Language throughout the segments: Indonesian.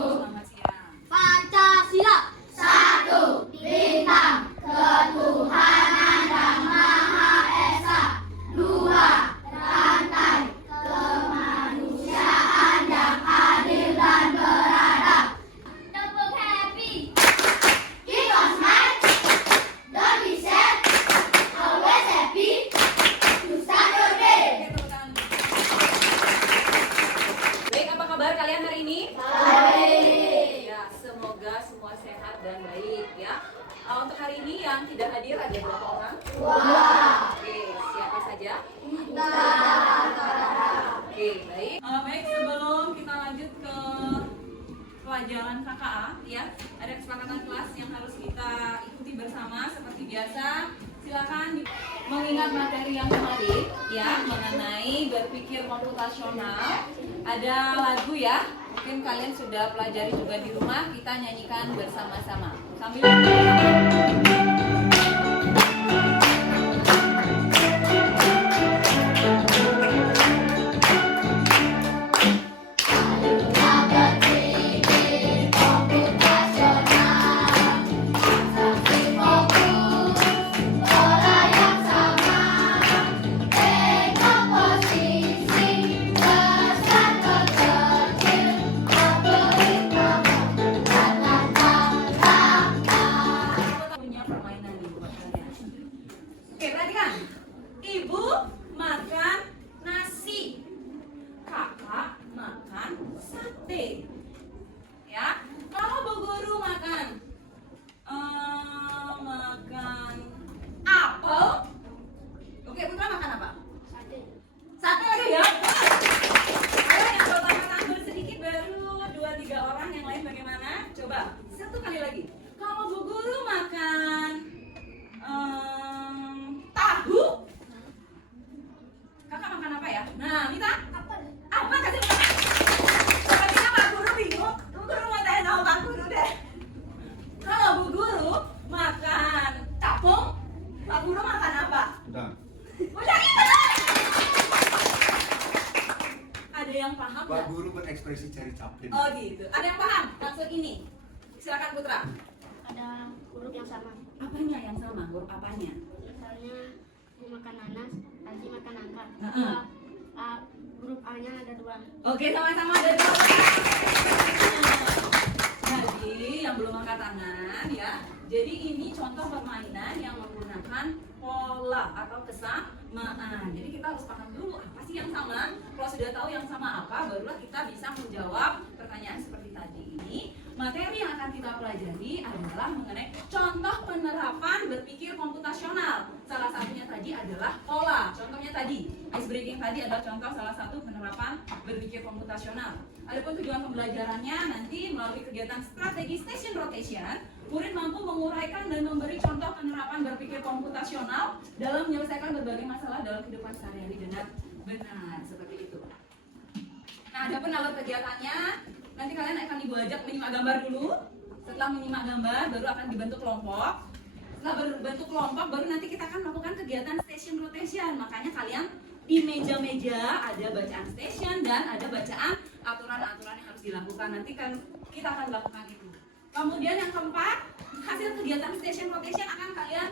Selamat siang. Pancasila. Satu, bintang ketuhanan yang Maha Esa. Dua, rantai kemanusiaan yang adil dan beradab. Tepuk happy. Keep on smile. Don't be sad. Always happy. To start your day. Baik, apa kabar kalian hari ini? Baik. Ya, semoga semua sehat dan baik ya. Untuk hari ini yang tidak hadir ada berapa orang? Wah. Oke, siapa saja? Kita. Oke, baik. Baik, sebelum kita lanjut ke pelajaran KKA ya, ada kesepakatan kelas yang harus kita ikuti bersama seperti biasa. Silakan mengingat materi yang kemarin ya mengenai berpikir komputasional. Ada lagu ya, mungkin kalian sudah pelajari juga di rumah. Kita nyanyikan bersama-sama sambil punya permainan nih buat kalian. Oke, perhatikan. Ibu makan nasi, kakak makan sate. Ya, kalau Bu Guru makan makan apel. Oke, Putra makan apa? Sate lagi ya. Ayo yang pertama tampil sedikit baru 2-3 orang, yang lain bagaimana? Coba satu kali lagi. Kalau Bu Guru makan tahu, kakak makan apa ya? Nah, Mita? Apa kasih makan? Sepertinya Pak Guru bingung. Bu Guru mau tanya sama Pak Guru deh. Kalau Bu Guru makan capung, Pak Guru makan apa? Udah. Udah gitu. Ada yang paham Pak nggak? Guru berekspresi cari capek. Oh gitu. Ada yang paham? Langsung ini. Silakan Putra. Ada huruf yang sama. Apanya yang sama? Huruf apanya? Misalnya ini makan nanas, tadi makan nangka. Heeh. Huruf A-nya ada dua. Oke, sama-sama ada dua. Jadi yang belum angkat tangan ya. Jadi ini contoh permainan yang menggunakan pola atau kesamaan. Jadi kita harus paham dulu apa sih yang sama. Kalau sudah tahu yang sama apa, barulah kita bisa menjawab pertanyaan seperti tadi ini. Materi yang akan kita pelajari adalah mengenai contoh penerapan berpikir komputasional. Salah satunya tadi adalah pola. Contohnya tadi, ice breaking tadi adalah contoh salah satu penerapan berpikir komputasional. Adapun tujuan pembelajarannya nanti melalui kegiatan strategi station rotation, murid mampu menguraikan dan memberi contoh penerapan berpikir komputasional dalam menyelesaikan berbagai masalah dalam kehidupan sehari-hari dengan benar, seperti itu. Nah, adapun alur kegiatannya, nanti kalian akan ibu ajak menyimak gambar dulu. Setelah menyimak gambar, baru akan dibentuk kelompok. Setelah berbentuk kelompok, baru nanti kita akan melakukan kegiatan station rotation. Makanya kalian di meja-meja ada bacaan station dan ada bacaan aturan-aturan yang harus dilakukan. Nanti kan kita akan melakukan itu. Kemudian yang keempat, hasil kegiatan station rotation akan kalian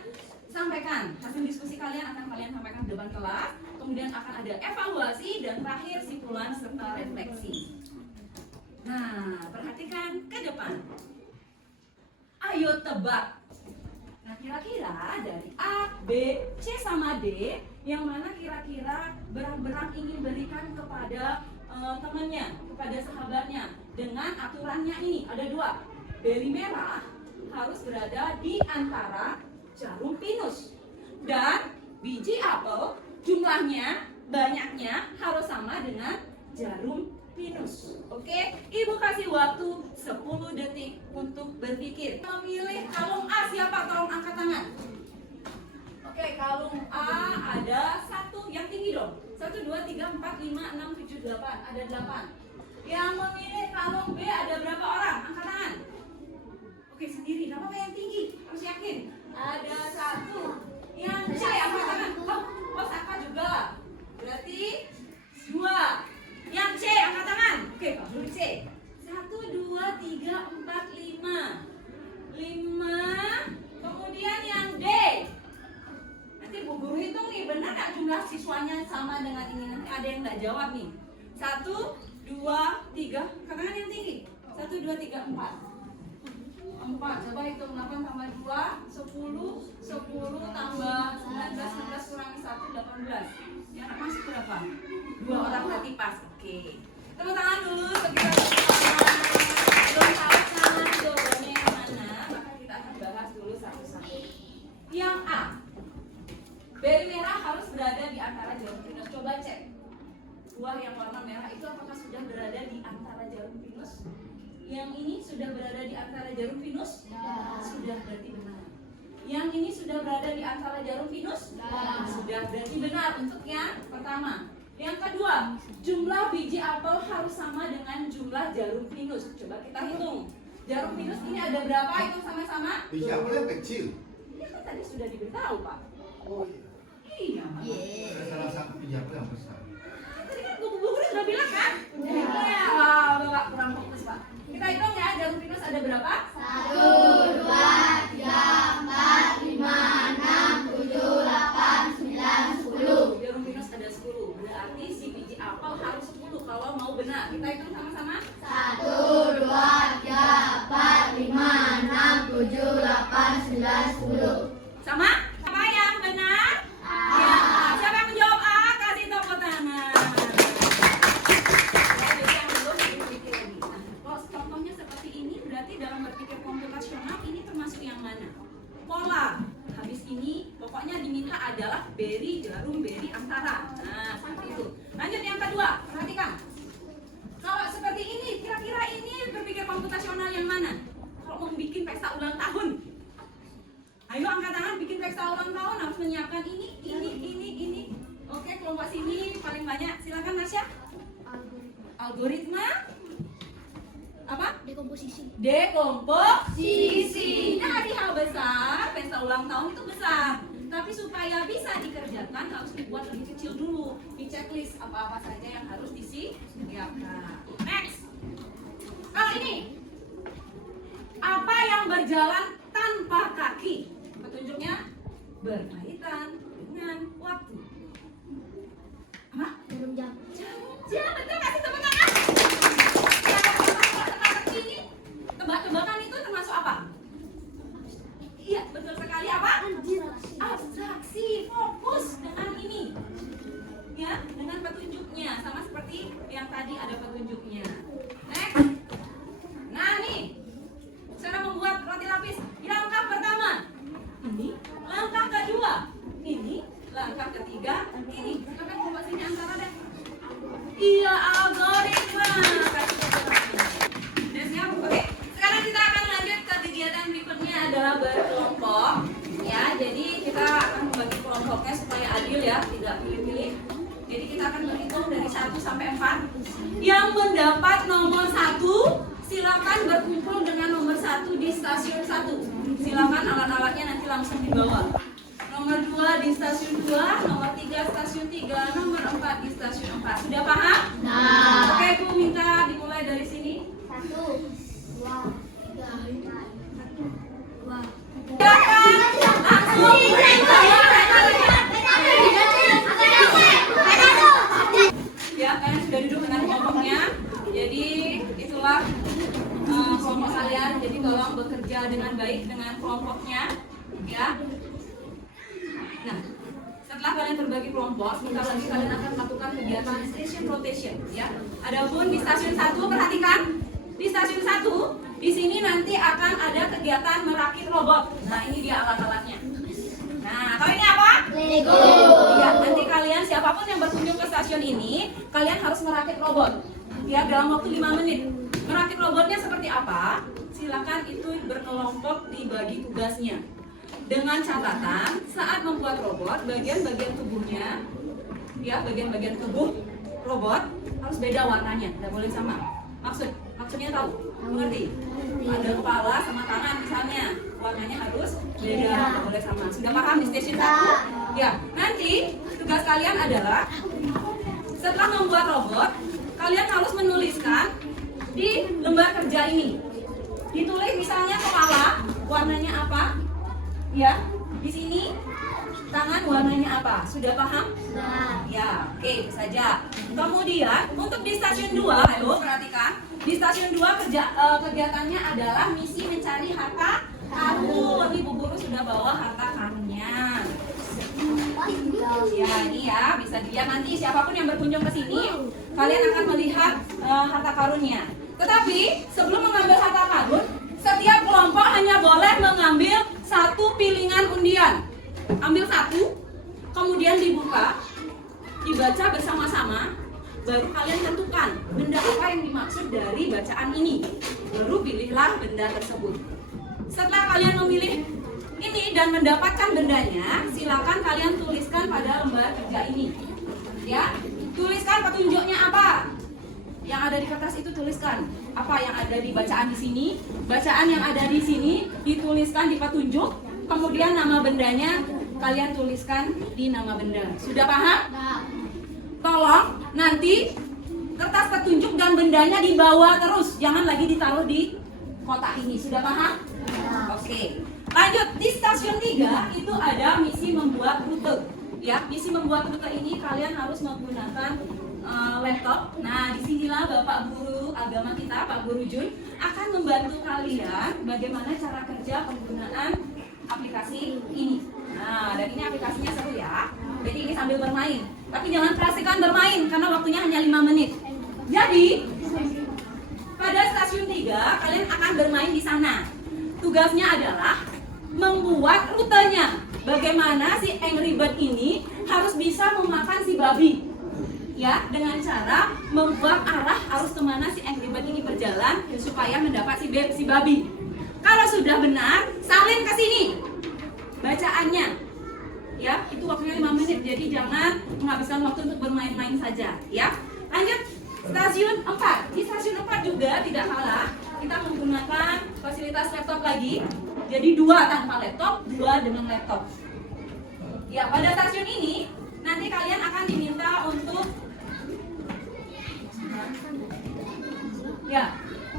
sampaikan. Hasil diskusi kalian akan kalian sampaikan di depan kelas. Kemudian akan ada evaluasi dan terakhir simpulan serta refleksi. Nah, perhatikan ke depan. Ayo tebak. Nah, kira-kira dari A, B, C sama D, yang mana kira-kira berang-berang ingin berikan kepada temannya, kepada sahabatnya dengan aturannya ini. Ada dua. Beri merah harus berada di antara jarum pinus. Dan biji apel jumlahnya, banyaknya harus sama dengan jarum pinus. Oke, Ibu kasih waktu 10 detik untuk berpikir. Memilih kalung A siapa? Tolong angkat tangan. Oke, kalung A ada 1, yang tinggi dong. 1, 2, 3, 4, 5, 6, 7, 8. Ada 8. Yang memilih kalung B ada berapa orang? Angkat tangan. Oke, sendiri. Nama yang tinggi? Harus yakin. Ada 1. Yang C angkat tangan. Oh, Saka juga. Berarti 2. Yang C angkat tangan. Oke, Pak Guru C. 1, 2, 3, sama dengan ini. Nanti ada yang nggak jawab nih. 1, 2, 3. Katakan yang tinggi. 1, 2, 3, 4. 4. Coba hitung 8 tambah 2, 10. 10 tambah 19, 19 kurangi 1, 18. Yang anak masuk berapa? 2 orang berarti pas. Oke. Tepuk tangan dulu untuk kita semua. Belum tahu kan jawabannya yang mana? Maka kita akan bahas dulu satu-satu. Yang A. Beri merah harus berada di antara jarum pinus. Coba cek. Buah yang warna merah itu apakah sudah berada di antara jarum pinus? Yang ini sudah berada di antara jarum pinus? Sudah, berarti benar. Yang ini sudah berada di antara jarum pinus? Sudah, berarti benar untuk yang pertama. Yang kedua, jumlah biji apel harus sama dengan jumlah jarum pinus. Coba kita hitung. Jarum pinus ini ada berapa? Hitung sama-sama. Biji apel yang kecil. Ini kan tadi sudah diberitahu, Pak. Oh iya. Iya, Pak. Ada salah satu biji apel yang besar. Tadi kan guru sudah bilang kan? Iya, wah, Bapak kurang fokus, Pak. Kita hitung ya, jarum pinus ada berapa? 1, 2, 3, 4, 5, 6, 7, 8, 9, 10. Jarum pinus ada 10. Berarti si biji apel harus 10 kalau mau benar. Kita hitung sama-sama. 1, 2, 3, 4, 5, 6, 7, 8, 9, 10. Sama? Apa yang benar? Ya. Siapa yang menjawab A? Kasih tepuk tangan. Ya, jadi yang belum dipikir lagi. Nah, kalau contohnya seperti ini, berarti dalam berpikir komputasional ini termasuk yang mana? Pola. Habis ini, pokoknya diminta adalah beri, jarum, beri, antara. Nah, seperti itu. Lanjut yang kedua, perhatikan. Kalau seperti ini, kira-kira ini berpikir komputasional yang mana? Kalau mau bikin pesta ulang tahun, ayo angkat tangan, bikin pesta ulang tahun harus menyiapkan ini. Oke, kelompok sini paling banyak. Silakan Nasya. Algoritma. Apa? Dekomposisi. Dekomposisi. Dari hal besar, pesta ulang tahun itu besar. Tapi supaya bisa dikerjakan harus dibuat lebih kecil dulu. Di checklist apa-apa saja yang harus disediakan. Next. Kalau ini, apa yang berjalan tanpa kaki? Petunjuknya berkaitan dengan waktu. Apa? Jarum jam. Jam, betul, kasih tepuk tangan. Ini tebak-tebakan itu termasuk apa? Iya, betul sekali. Apa? Abstraksi. Fokus dengan ini. Ya, dengan petunjuknya. Sama seperti yang tadi ada petunjuknya. Next. Nah, nih. Cara membuat roti lapis. Langkah pertama. Ini. Langkah kedua. Ini. Langkah ketiga. Ini. Silakan coba sini antara deh. Iya, algoritma. Udah siap? Oke. Sekarang kita akan lanjut ke kegiatan berikutnya adalah berkelompok. Ya, jadi kita akan membagi kelompoknya supaya adil ya, tidak pilih-pilih. Jadi kita akan berhitung dari 1 sampai 4. Yang mendapat nomor 1, silakan berkumpul dengan nomor 1 di stasiun 1. Silakan alat-alatnya nanti langsung dibawa. Nomor 2 di stasiun 2, nomor 3 stasiun 3, nomor 4 di stasiun 4. Sudah paham? Nah. Oke, Bu minta dimulai dari sini. 1, 2, 3, 2. Silakan langsung ya, kalian sudah duduk dengan kelompoknya. Jadi itulah kelompok kalian. Jadi tolong bekerja dengan baik dengan kelompoknya, ya. Nah, setelah kalian berbagi kelompok, sebentar lagi kalian akan melakukan kegiatan station rotation, ya. Adapun di stasiun 1, perhatikan. Di stasiun 1, di sini nanti akan ada kegiatan merakit robot. Nah, ini dia alat-alatnya. Nah, kalau ini apa? Lego. Iya, nanti kalian siapapun yang berkunjung ke stasiun ini, kalian harus merakit robot. Ya, dalam waktu 5 menit. Merakit robotnya seperti apa? Silakan itu berkelompok dibagi tugasnya. Dengan catatan, saat membuat robot, bagian-bagian tubuhnya, ya, bagian-bagian tubuh robot harus beda warnanya, tidak boleh sama. Maksudnya tahu? Mengerti? Ada kepala sama tangan misalnya, warnanya harus beda, tidak boleh sama. Sudah paham di stasiun 1? Ya, nanti tugas kalian adalah setelah membuat robot, kalian harus menuliskan di lembar kerja ini. Ditulis misalnya kepala, warnanya apa? Ya, di sini tangan warnanya apa? Sudah paham? Sudah. Ya, oke, itu saja. Kemudian untuk di stasiun 2, ayo perhatikan. Di stasiun 2 kegiatannya adalah misi mencari harta karun. Ibu guru sudah bawa harta karunnya. Ya, ini ya, bisa dilihat nanti siapapun yang berkunjung ke sini, kalian akan melihat harta karunnya. Tetapi sebelum mengambil harta karun, setiap kelompok hanya boleh mengambil satu pilingan undian. Ambil satu, kemudian dibuka, dibaca bersama-sama, baru kalian tentukan benda apa yang dimaksud dari bacaan ini. Baru pilihlah benda tersebut. Setelah kalian memilih ini dan mendapatkan bendanya, silakan kalian tuliskan pada lembar kerja ini. Ya, tuliskan petunjuknya apa. Yang ada di kertas itu tuliskan apa yang ada di bacaan di sini. Bacaan yang ada di sini dituliskan di petunjuk. Kemudian nama bendanya kalian tuliskan di nama benda. Sudah paham? Tolong nanti kertas petunjuk dan bendanya dibawa terus, jangan lagi ditaruh di kotak ini. Sudah paham? Oke. Lanjut, di stasiun 3 itu ada misi membuat rute. Ya, misi membuat rute ini kalian harus menggunakan laptop. Nah, disinilah Bapak Guru Agama kita, Pak Guru Jun, akan membantu kalian bagaimana cara kerja penggunaan aplikasi ini. Nah, dan ini aplikasinya seru ya. Jadi ini sambil bermain. Tapi jangan pastikan bermain karena waktunya hanya 5 menit. Jadi, pada stasiun 3 kalian akan bermain di sana. Tugasnya adalah membuat rutenya. Bagaimana si Angry Bird ini harus bisa memakan si babi. Ya, dengan cara membuat arah harus kemana si Angry Bird ini berjalan supaya mendapat si babi. Kalau sudah benar, salin ke sini bacaannya. Ya, itu waktunya 5 menit. Jadi jangan menghabiskan waktu untuk bermain-main saja, ya. Lanjut, stasiun 4. Di stasiun 4 juga tidak kalah. Kita menggunakan fasilitas laptop lagi. Jadi 2 tanpa laptop, 2 dengan laptop. Ya, pada stasiun ini nanti kalian akan diminta untuk ya,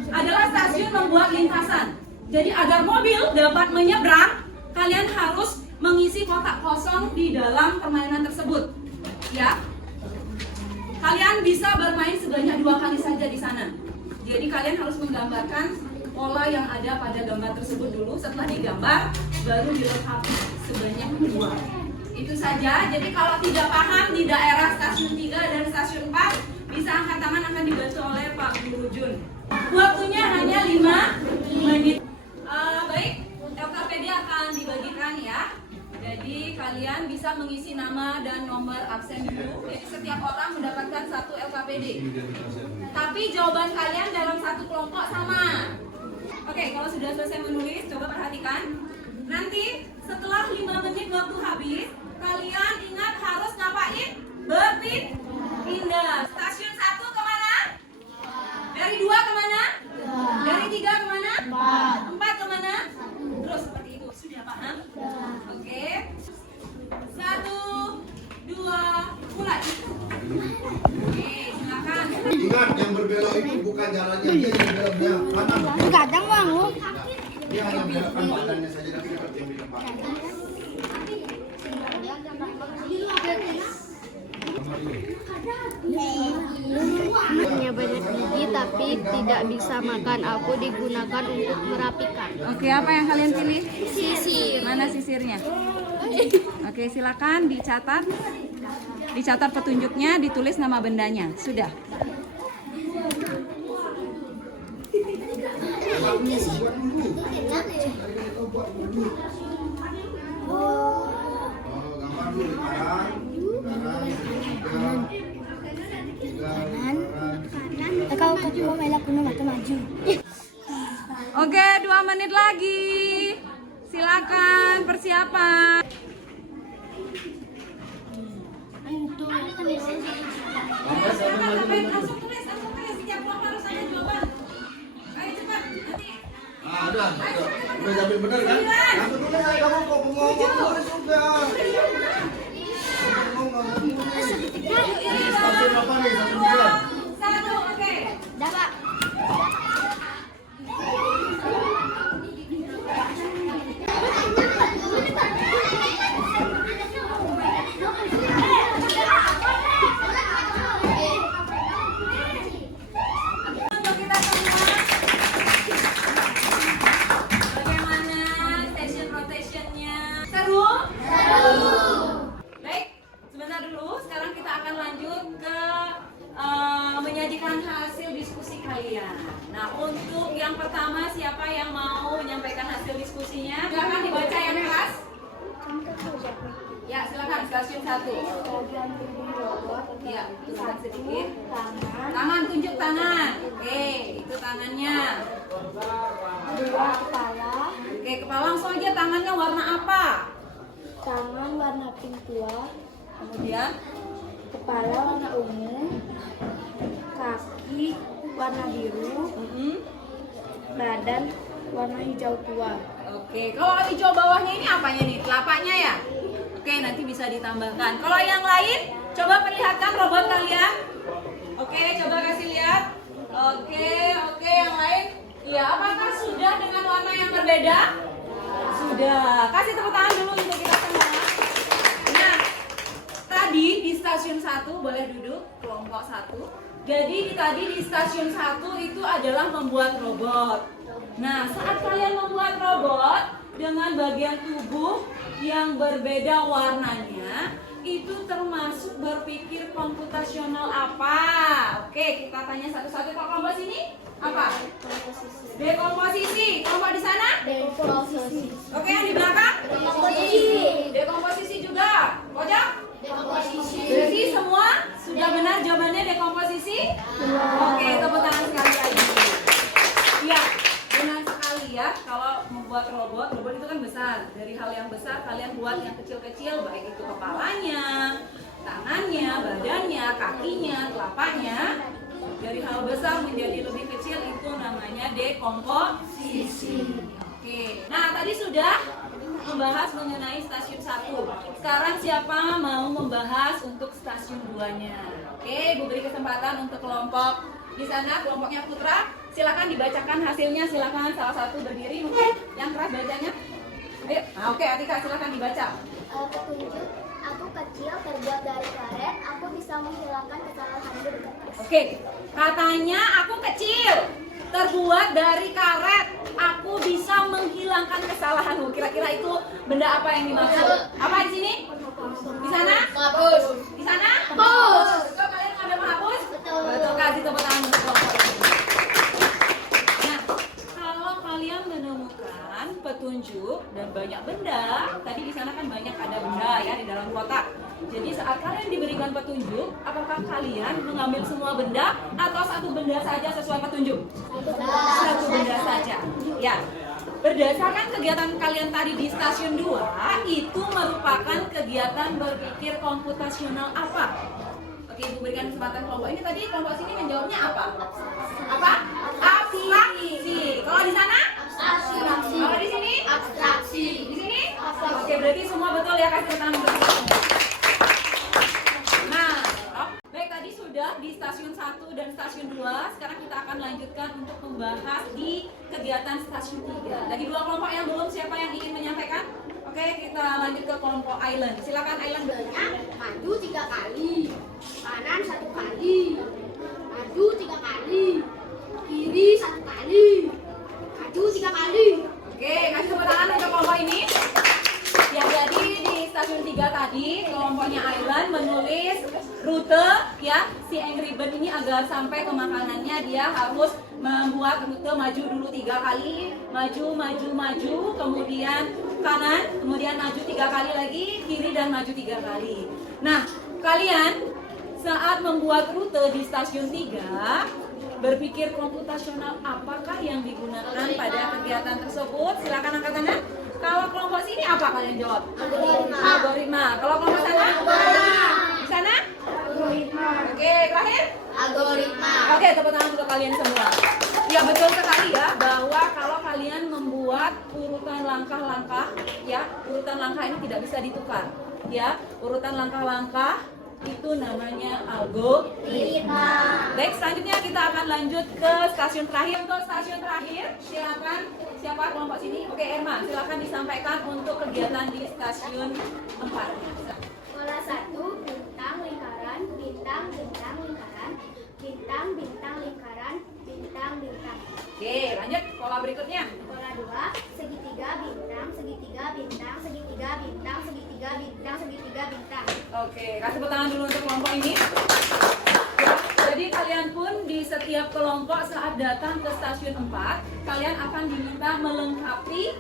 adalah stasiun membuat lintasan. Jadi agar mobil dapat menyeberang, kalian harus mengisi kotak kosong di dalam permainan tersebut. Ya, kalian bisa bermain sebanyak 2 kali saja di sana. Jadi kalian harus menggambarkan pola yang ada pada gambar tersebut dulu. Setelah digambar, baru dilengkapi sebanyak 2. Itu saja. Jadi kalau tidak paham di daerah stasiun 3 dan stasiun 4, bisa angkat tangan, akan dibantu oleh Pak Guru Jun. Waktunya hanya 5 menit. Baik, LKPD akan dibagikan ya. Jadi kalian bisa mengisi nama dan nomor absen dulu. Jadi setiap orang mendapatkan 1 LKPD. Tapi jawaban kalian dalam satu kelompok sama. Oke, kalau sudah selesai menulis, coba perhatikan. Nanti setelah 5 menit waktu habis, kalian ingat harus ngapain? Berpindah. Stasiun 1 kemana? Dari 2 kemana? Dari 3 kemana? 4 kemana? Terus seperti itu. Sudah paham? Oke. 1, 2, mulai. Oke, silakan. Ingat, yang berbelok itu bukan jalannya, dia yang beloknya kanan. Kadang mau. Dia hanya belokkan badannya saja, tapi dapat yang belok pakai. Punya banyak gigi tapi tidak bisa makan. Aku digunakan untuk merapikan. Oke, apa yang kalian pilih? Sisir. Mana sisirnya? Oke, silakan dicatat. Dicatat petunjuknya, ditulis nama bendanya. Sudah. Oh, gambar dulu kanan, Kalau kamu mau melak kuno mata maju. Oke, 2 menit lagi. Silakan persiapan. Langsung tulis. Setiap kelompok harus ada jawaban. Ayo cepat. Nanti. udah jambil bener kan? Yang tulis saya kamu kok ngomong tulis juga. Ini stasiun apa nih? Stasiun 3. 1, oke. Dapat. siapa yang mau menyampaikan hasil diskusinya? Silakan dibaca yang keras. Ya, silakan stasiun 1. Ya, tuliskan sedikit. Tangan, tunjuk tangan. Oke, itu tangannya. Dua kepala, Oke, kepala langsung aja, tangannya warna apa? tangan warna pink tua, Kemudian kepala warna ungu, kaki warna biru, badan warna hijau tua. oke, kalau hijau bawahnya ini apanya nih? Telapaknya ya? Oke, nanti bisa ditambahkan. Kalau yang lain, coba perlihatkan robot kalian. Oke, coba kasih lihat. Oke, yang lain. Ya, apakah sudah dengan warna yang berbeda? Sudah. Kasih tepuk tangan dulu untuk kita semua. Nah, tadi di stasiun 1, boleh duduk, kelompok 1. Jadi tadi di stasiun 1 itu adalah membuat robot. Nah, saat kalian membuat robot dengan bagian tubuh yang berbeda warnanya, itu termasuk berpikir komputasional apa? Oke, kita tanya satu-satu. Kalau kelompok sini apa? Dekomposisi. Kelompok di sana? Dekomposisi. Oke, yang di belakang? Dekomposisi. Dekomposisi juga. Pojok? Dekomposisi. Jadi semua sudah benar jawabannya dekomposisi? Oke, tepuk tangan sekali lagi. Iya, benar sekali ya. Kalau membuat robot itu kan besar. Dari hal yang besar kalian buat yang kecil-kecil, baik itu kepalanya, tangannya, badannya, kakinya, telapaknya. Dari hal besar menjadi lebih kecil itu namanya dekomposisi. Oke. Nah, tadi sudah membahas mengenai stasiun 1. Sekarang siapa mau membahas untuk stasiun 2-nya? Oke, Bu beri kesempatan untuk kelompok di sana, kelompoknya Putra. Silakan dibacakan hasilnya, silakan salah satu berdiri mungkin yang keras bacanya. Ayo. Nah, oke, Atika silakan dibaca. Petunjuk, aku kecil terbuat dari karet, aku bisa menghilangkan kesalahan bergerak. Oke, katanya aku kecil, terbuat dari karet, aku bisa menghilangkan kesalahanmu. Kira-kira itu benda apa yang dimaksud? Apa di sini? Di sana? Menghapus. Di sana? Menghapus. Betul, kalian ada menghapus? Betul. Betul, kasih tepuk tangan untuk kelompok ini. Nah, kalau kalian menemukan petunjuk dan banyak benda, tadi di sana kan banyak ada benda ya di dalam kotak. Jadi saat kalian diberikan petunjuk, apakah kalian mengambil semua benda atau satu benda saja sesuai petunjuk? Satu benda saja. Ya. Berdasarkan kegiatan kalian tadi di stasiun 2, itu merupakan kegiatan berpikir komputasional apa? Oke, Ibu berikan kesempatan kelompok ini. Tadi kelompok sini menjawabnya apa? Apa? Abstraksi. Kalau di sana? Abstraksi. Kalau di sini? Abstraksi. Di sini? Abstraksi. Oke, berarti semua betul ya, kasih tangan untuk kelompok. Nah, baik, tadi sudah di stasiun 1 dan stasiun 2. Sekarang kita akan lanjutkan untuk membahas di kegiatan stasiun 3. Tadi dua kelompok yang belum, siapa yang ingin menyampaikan? Oke, kita lanjut ke kelompok Island. Silakan Island. Maju 3 kali, kanan 1 kali, maju 3 kali, kiri 1 kali, maju 3 kali. Oke, kasih tepuk tangan untuk kelompok ini. Ya, jadi di stasiun 3 tadi kelompoknya Island menulis rute ya si Angry Bird ini agar sampai ke makanannya dia harus membuat rute maju dulu 3 kali, maju, kemudian kanan, kemudian maju 3 kali lagi, kiri dan maju 3 kali. Nah, kalian saat membuat rute di stasiun 3 berpikir komputasional apakah yang digunakan pada kegiatan tersebut? Silakan angkat tangan. Kalau kelompok sini apa kalian jawab? Algoritma. Kalau kelompok sana? Di sana? Oke, terakhir? Algoritma. Oke, tepuk tangan untuk kalian semua. Ya, betul sekali ya bahwa kalau kalian membuat urutan langkah-langkah, ya, urutan langkah ini tidak bisa ditukar. Ya, urutan langkah-langkah itu namanya algoritma. Baik, selanjutnya kita akan lanjut ke stasiun terakhir. Untuk stasiun terakhir, silakan siapa kelompok sini? Oke, Emma, silakan disampaikan untuk kegiatan di stasiun 4. Pola 1, bintang, lingkaran, bintang, bintang, lingkaran, bintang, bintang, lingkaran, bintang, bintang. Oke, lanjut pola berikutnya. Pola 2, segitiga, bintang, segitiga, bintang, segitiga, bintang, segitiga, bintang, segitiga, bintang. Oke, kasih tepuk tangan dulu untuk kelompok ini. Ya, jadi kalian pun di setiap setiap kelompok saat datang ke stasiun 4, kalian akan diminta melengkapi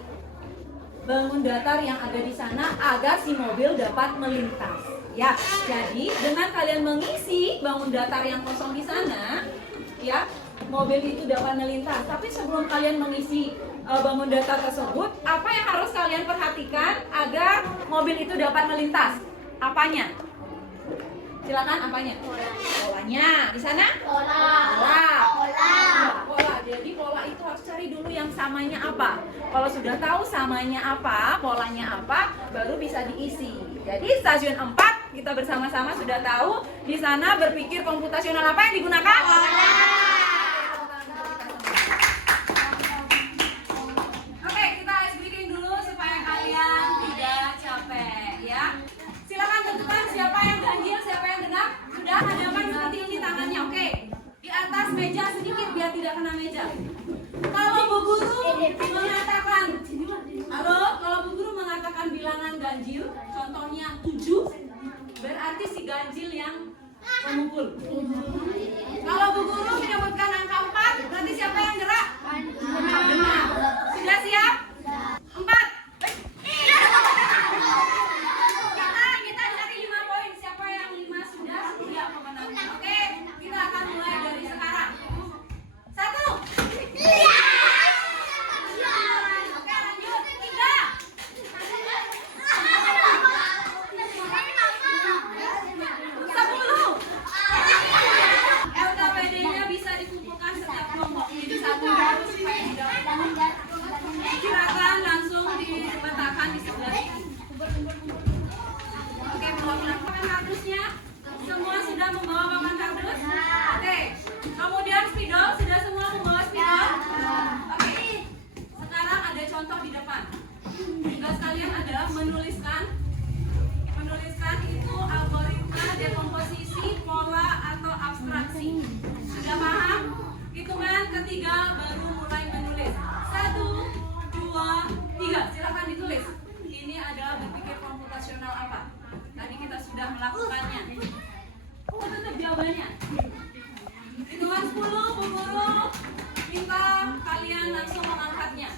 bangun datar yang ada di sana agar si mobil dapat melintas. Ya, jadi dengan kalian mengisi bangun datar yang kosong di sana, ya, mobil itu dapat melintas. Tapi sebelum kalian mengisi bangun datar tersebut, apa yang harus kalian perhatikan agar mobil itu dapat melintas? Apanya? Silakan, apanya? Polanya. Di sana? Pola. Jadi pola itu harus cari dulu yang samanya apa. Kalau sudah tahu samanya apa, polanya apa, baru bisa diisi. Jadi stasiun 4 kita bersama-sama sudah tahu di sana berpikir komputasional apa yang digunakan? Pola. Oke, kita ice breaking dulu supaya kalian tidak capek ya. Silakan tentukan siapa yang ganjil, siapa yang genap. Sudah hadapan seperti ini tangannya, oke? Di atas meja sedikit biar tidak kena meja. Kalau Bu Guru mengatakan, halo, kalau Bu Guru mengatakan bilangan ganjil, contohnya 7, berarti si ganjil yang memukul. Kalau Bu Guru menyebutkan angka 4, berarti siapa yang gerak? Genap. Sudah siap? 4. Kita cari 5 poin. Siapa yang 5 sudah? Dia pemenangnya. Oke, kita akan mulai dari sekarang. 1. Oke, lanjut. 3. 10. LKPD-nya bisa dikumpulkan setiap kelompok. Jadi 1 dulu supaya tidak. Silakan langsung diletakkan di sebelah sini. Oke, bawa papan kardusnya. Semua sudah membawa papan kardus? Oke. Kemudian spidol, sudah semua membawa spidol? Oke. Sekarang ada contoh di depan. Tugas kalian adalah menuliskan itu algoritma dekomposisi, pola atau abstraksi. Sudah paham? Hitungan ketiga baru mulai menulis. 1, 2, 3. Silakan ditulis. Ini adalah berpikir komputasional apa? Tadi kita sudah melakukannya. Tutup jawabannya. Hitungan 10, Bu Guru minta kalian langsung mengangkatnya.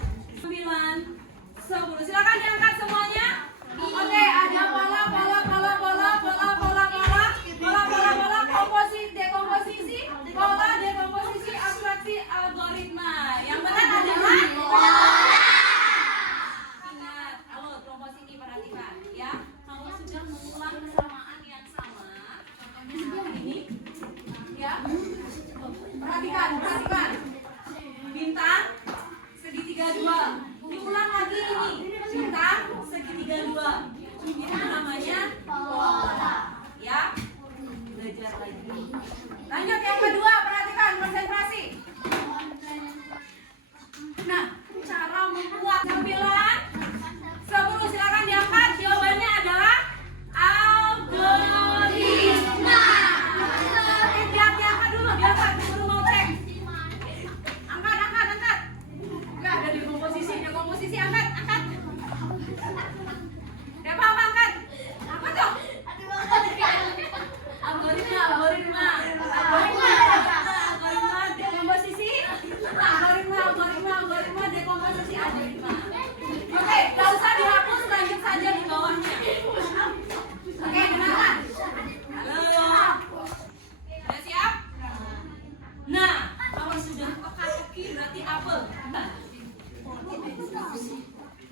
9, 10. Silakan diangkat semuanya. Oke, ada pola, dekomposisi, pola, dekomposisi, abstraksi, algoritma. Yang benar adalah ingat, halo kelompok sini perhatikan ya. Kalau sudah mengulang kesamaan yang sama, contohnya seperti ini, ya. Perhatikan. Bintang segitiga 2. Diulang lagi ini. Bintang segitiga 2. Itu namanya pola. Ya. Belajar lagi. Lanjut yang kedua, perhatikan, konsentrasi. Nah, cara membuat 9, 10. Silakan diangkat. Jawabannya adalah algoritma. Diangkat dulu, diangkat. Dulu mau cek. Angkat. Enggak ada dekomposisi, angkat. Udah paham angkat? Apa dong? Algoritma, dekomposisi, algoritma, dekomposisi, algoritma. Oke, gak usah dihapus, lanjut saja di bawahnya. Oke, kenalan. Halo. Sudah siap? Nah, kalau sudah teka-teki berarti apa?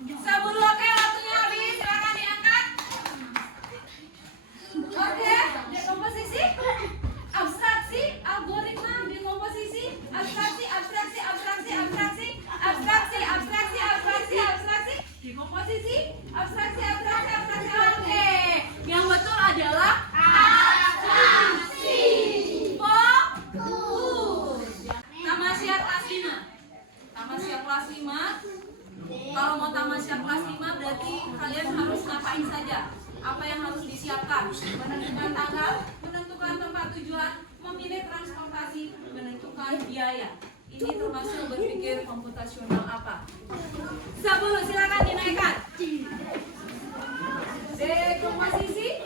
10, oke, waktunya habis. Silakan diangkat. Oke, dekomposisi, abstraksi, algoritma, dekomposisi, abstraksi, dekomposisi, abstraksi. Oke, yang betul adalah abstraksi. Fokus. Tamasya kelas 5. Kalau mau tamasya kelas 5 berarti kalian harus ngapain saja? Apa yang harus disiapkan? Menentukan tanggal, menentukan tempat tujuan, memilih transportasi, menentukan biaya. Ini termasuk berpikir komputasional apa? 10, silakan dinaikkan. Dekomposisi.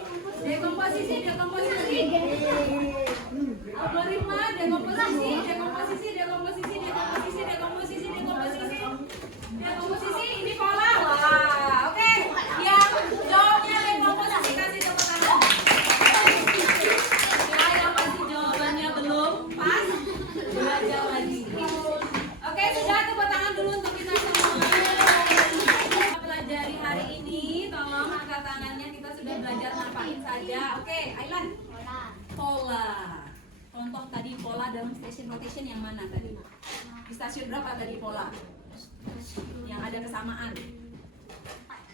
Algoritma, dekomposisi, pola dalam station rotation yang mana tadi? Di stasiun berapa tadi pola? Yang ada kesamaan.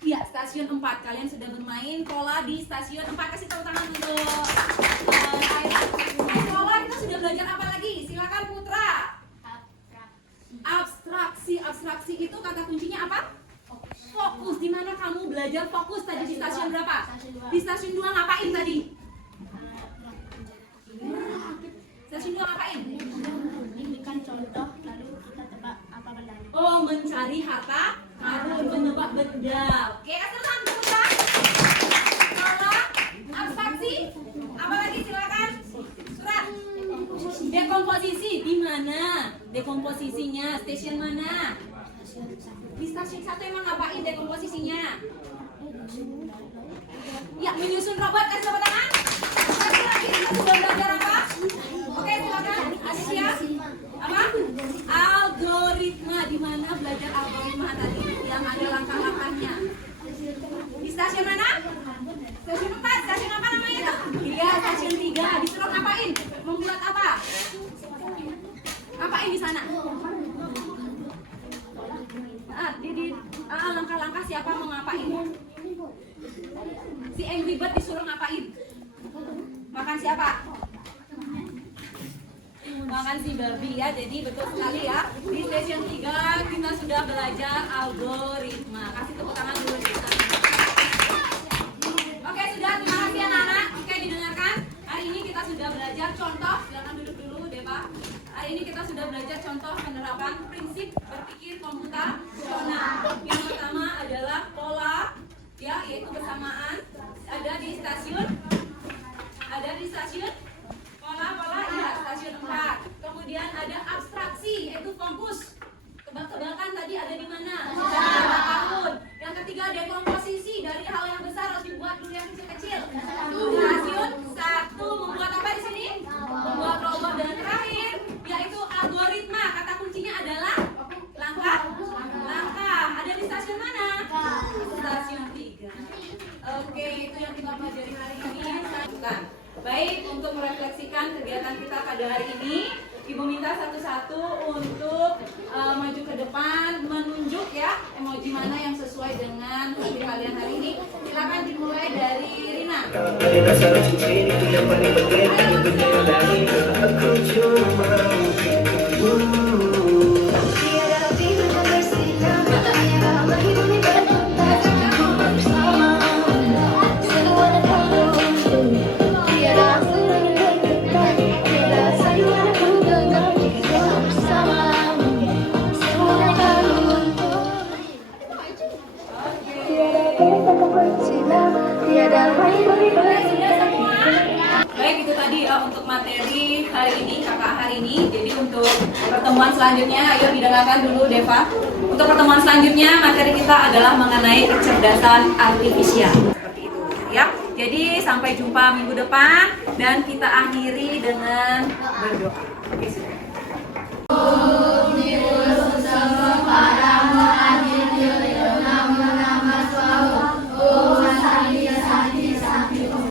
Iya, stasiun 4. Kalian sudah bermain pola di stasiun 4. Kasih tepuk tangan untuk pola. Kita sudah belajar apa lagi? Silakan Putra. Abstraksi itu kata kuncinya apa? Fokus. Di mana kamu belajar fokus tadi di stasiun berapa? Di stasiun 2 ngapain tadi? Stasiun 2 ngapain? Memberikan contoh lalu kita tebak apa bendanya. Oh, mencari harta karun, menebak benda. Oke, silakan Putra. Pola, abstraksi. Apa lagi silakan? Surat. Dekomposisi di mana? Dekomposisinya stasiun mana? Di stasiun 1 emang ngapain dekomposisinya? Ya, menyusun robot. Kasih tepuk tangan. Satu lagi kita sudah belajar apa? Oke, silakan. Ada siap? Apa? Algoritma. Di mana belajar algoritma tadi? Yang ada langkah-langkahnya. Di stasiun mana? Stasiun 4. Stasiun apa namanya tuh? Iya, stasiun 3. Disuruh ngapain? Membuat apa? Ngapain di sana? Langkah-langkah siapa mau ngapain? Si Angry Bird disuruh ngapain? Makan siapa? Makan si babi ya. Jadi betul sekali ya. Di stasiun 3 kita sudah belajar algoritma. Kasih tepuk tangan dulu. Oke, sudah. Terima kasih anak-anak. Oke, didengarkan. Hari ini kita sudah belajar contoh. Silakan duduk dulu, Deva. Hari ini kita sudah belajar contoh penerapan prinsip berpikir komputasional. Yang pertama adalah pola, ya, yaitu bersamaan. Ada di stasiun. Pola, ya, stasiun 4. Kemudian ada abstraksi, yaitu fokus. Tebak-tebakan tadi ada di mana? Tahun. Yang ketiga dekomposisi, dari hal yang besar harus dibuat dulu yang kecil-kecil. Stasiun 1 membuat apa di sini? Membuat robot. Dan terakhir yaitu algoritma. Kata kuncinya adalah langkah. Ada di stasiun mana? Stasiun 3. Oke, itu yang kita pelajari hari ini. Baik, untuk merefleksikan kegiatan kita pada hari ini, Ibu minta satu-satu untuk maju ke depan, menunjuk ya emoji mana yang sesuai dengan hasil kalian hari ini. Silakan dimulai dari Rina. Baik, itu tadi untuk materi hari ini, kakak hari ini. Jadi untuk pertemuan selanjutnya, ayo didengarkan dulu Deva. Untuk pertemuan selanjutnya, materi kita adalah mengenai kecerdasan artifisial. Seperti itu, ya. Jadi sampai jumpa minggu depan dan kita akhiri dengan berdoa. Oke, sudah.